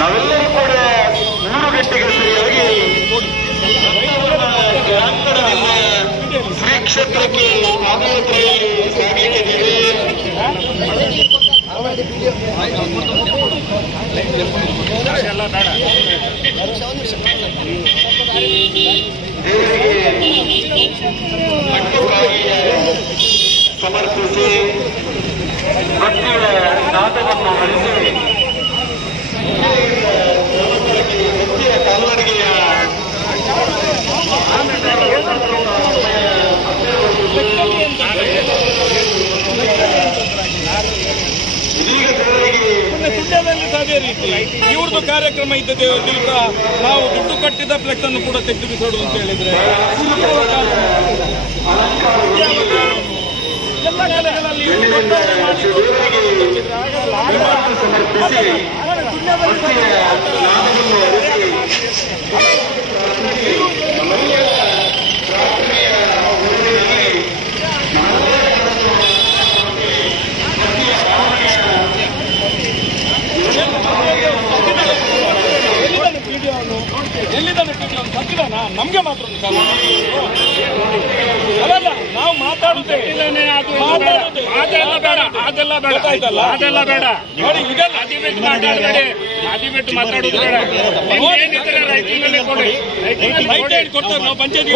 ನಾವೆಲ್ಲರೂ ಕೂಡ 3 ಗಂಟೆಗೆ ಸರಿಯಾಗಿ ಶ್ರೀ ಕ್ಷೇತ್ರಕ್ಕೆ ಪಾದಯಾತ್ರೆಯಲ್ಲಿ ಸಾಗಿದ್ದೇವೆ. ಸಮರ್ಪಿಸಿ ಭಕ್ತಿಯ ನಾದವನ್ನು ಹರಿಸಿ ಭಕ್ತಿಯ ಕಾಲ್ನಡಿಗೆಯ ಇದೀಗ ಸುಳ್ಯದಲ್ಲಿ ಅದೇ ರೀತಿ ಇವ್ರದ್ದು ಕಾರ್ಯಕ್ರಮ ಇದ್ದದೇ ದಿವಸ ನಾವು ದುಡ್ಡು ಕಟ್ಟಿದ ಫ್ಲೆಕ್ಸ್ ಅನ್ನು ಕೂಡ ತೆಗೆದು ಬಿಸೋಡು ಅಂತ ಹೇಳಿದ್ರೆ ಎಲ್ಲ ಕಡೆಗಳಲ್ಲಿ ಎಲ್ಲಿದ್ದಾನೆ ಸತ್ತಿದಾನ ನಮ್ಗೆ ಮಾತ್ರ ಅಲ್ಲ ನಾವು ಮಾತಾಡುತ್ತೇವೆ ಅದೆಲ್ಲ ಬೇಡ ಅದೆಲ್ಲ ಬೇಡ ನೋಡಿ ಇದೆಲ್ಲ ಅದಿಬಿಟ್ಟು ಮಾತಾಡಬೇಡಿ ಅದಿಬಿಟ್ಟು ಮಾತಾಡೋದು ಬೇಡ ರೈಟ್ ಕೊಡ್ತಾರೆ ನಾವು ಪಂಚಾಯತ್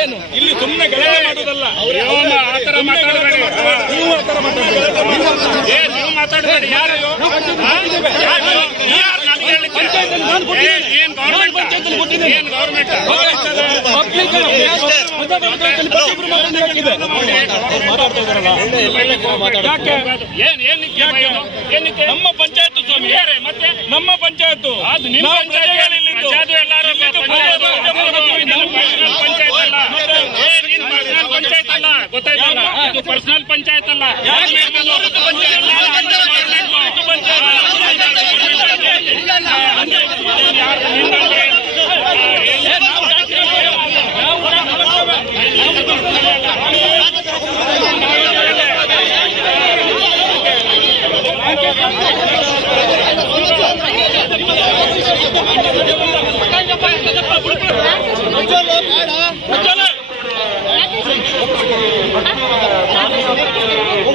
ಏನು ಇಲ್ಲಿ ಸುಮ್ಮನೆ ಗಲಾಟೆ ಮಾಡೋದಲ್ಲ ಆತರ ಮಾತಾಡಬೇಡಿ ನೀವು ಆತರ ನೀವು ಮಾತಾಡಬೇಡಿ ಯಾರು ನಮ್ಮ ಪಂಚಾಯತ್ ಸ್ವಾಮಿ ಮತ್ತೆ ನಮ್ಮ ಪಂಚಾಯತ್ ಪಂಚಾಯತ್ ಅಲ್ಲ ಗೊತ್ತಾಯ್ತಲ್ಲ ಇದು ಪರ್ಸನಲ್ ಪಂಚಾಯತ್ ಅಲ್ಲ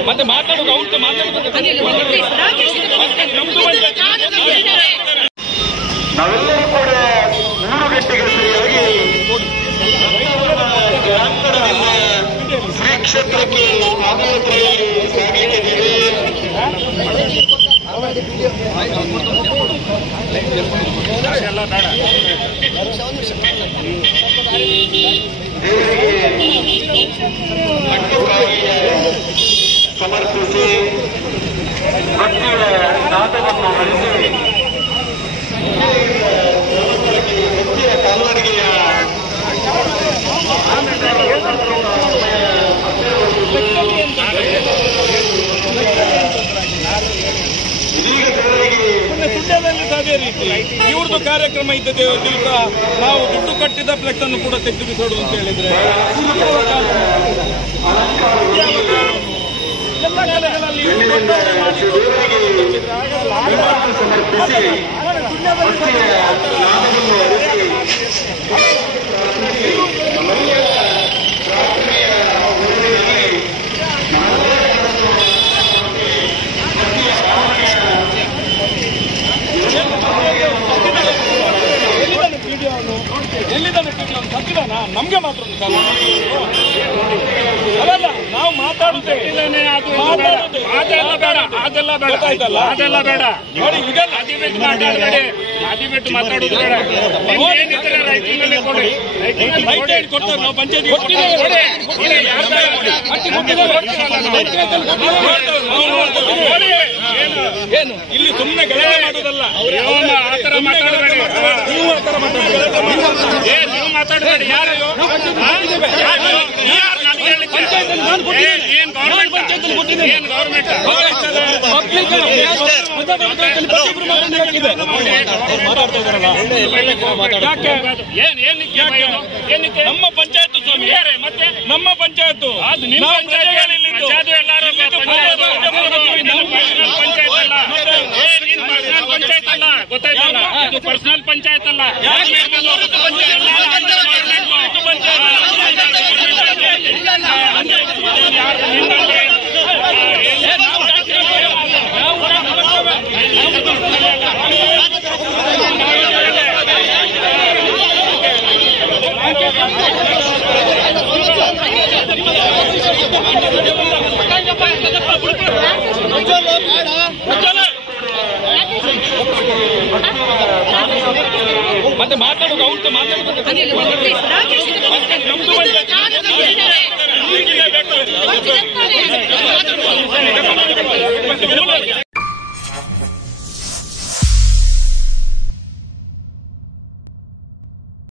ಮತ್ತೆ ಮಾತಾಡೋದು ಅವ್ರು ನಾವೆಲ್ಲರೂ ಕೂಡ 3 ಗಂಟೆಗೆ ಸರಿಯಾಗಿ ಶ್ರೀ ಕ್ಷೇತ್ರಕ್ಕೆ ಪಾದಯಾತ್ರೆಯಲ್ಲಿ ಸಾಗಿದ್ದೇವೆ. ಸಮರ್ಪಿಸಿ ಭಕ್ತಿಯ ನಾದವನ್ನು ಹರಿಸಿ ಭಕ್ತಿಯ ಕಾಲ್ನಡಿಗೆಯ ಇದೀಗ ಸುಳ್ಯದಲ್ಲಿ ಅದೇ ರೀತಿ ಇವ್ರದ್ದು ಕಾರ್ಯಕ್ರಮ ಇದ್ದದೇ ದಿವಸ ನಾವು ದುಡ್ಡು ಕಟ್ಟಿದ ಫ್ಲೆಕ್ಸ್ ಅನ್ನು ಕೂಡ ತೆಗೆದು ಬಿಸೋಡು ಅಂತ ಹೇಳಿದ್ರೆ ಎಲ್ಲ ಕಡೆಗಳಲ್ಲಿ ಎಲ್ಲಿದ್ದಾನೆ ಸತ್ತಿದಾನ ನಮ್ಗೆ ಮಾತ್ರ ಅಲ್ಲ ನಾವು ಮಾತಾಡುತ್ತೇವೆ ಅದೆಲ್ಲ ಬೇಡ ಅದೆಲ್ಲ ಬೇಡ ಅದೆಲ್ಲ ಬೇಡ ನೋಡಿ ಇದೆಲ್ಲ ಅದಿಬಿಟ್ಟು ಮಾತಾಡಬೇಡಿ ಅದಿಬಿಟ್ಟು ಮಾತಾಡೋದು ಬೇಡ ರೈಟ್ ಕೊಡ್ತಾರೆ ನಾವು ಪಂಚಾಯತ್ ಏನು ಇಲ್ಲಿ ಸುಮ್ಮನೆ ಗಲಾಟೆ ಮಾಡೋದಲ್ಲ ಆತರ ಮಾತಾಡಬೇಡಿ ನೀವು ಆತರ ನೀವು ಮಾತಾಡಬೇಡಿ ಯಾರು ಏನ್ ಗೌರ್ಮೆಂಟ್ ನಮ್ಮ ಪಂಚಾಯತ್ ಸ್ವಾಮಿ ಮತ್ತೆ ನಮ್ಮ ಪಂಚಾಯತ್ ಅದು ಎಲ್ಲರೂ ಪಂಚಾಯತ್ ಅಲ್ಲ, ನೀನು ಪರ್ಸನಲ್ ಪಂಚಾಯತ್ ಅಲ್ಲ, ಗೊತ್ತಾಯ್ತಲ್ಲ, ಇದು ಪರ್ಸನಲ್ ಪಂಚಾಯತ್ ಅಲ್ಲ. ಮತ್ತೆ ಮಾತಾಡೋದು ಅವ್ರು ಮಾತಾಡೋದು